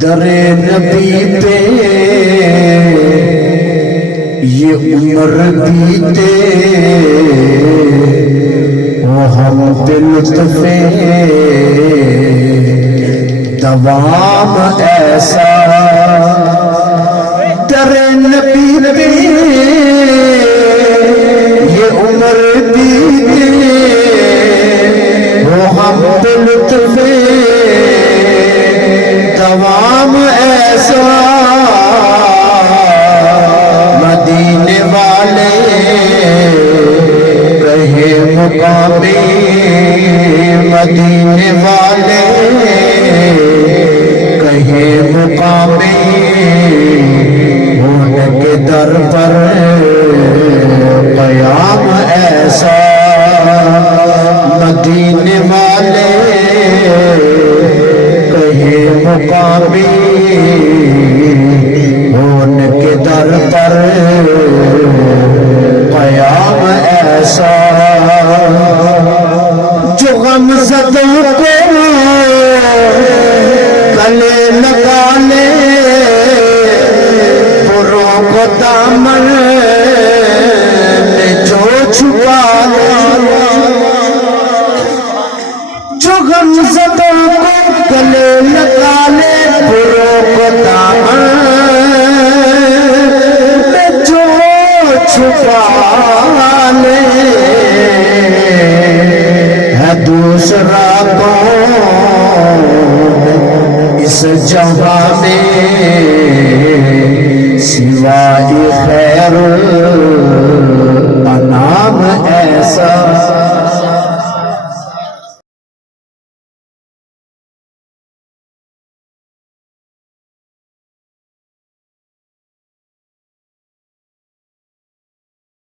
در نبی پہ یہ عمر بیتے وہ ہم پہ لطف دوام ایسا در نبی پہ یہ عمر بیتے وہ ہم پہ لطف دوام ایسا مدینے والے کہے مقامی مدینے والے کہے مقامی ان کے در پر قیام ایسا مدینے والے کہے مقامی ان کے در پر قیام ایسا جو غمزدوں کو گلے لگا لے بروں کو دامن میں جو چھپا لے جو غمزدوں کو گلے لگا لے بروں کو دامن میں جو چھپا لے ہے دوسرا کون اس جہاں میں سوائے خیر الانام ایسا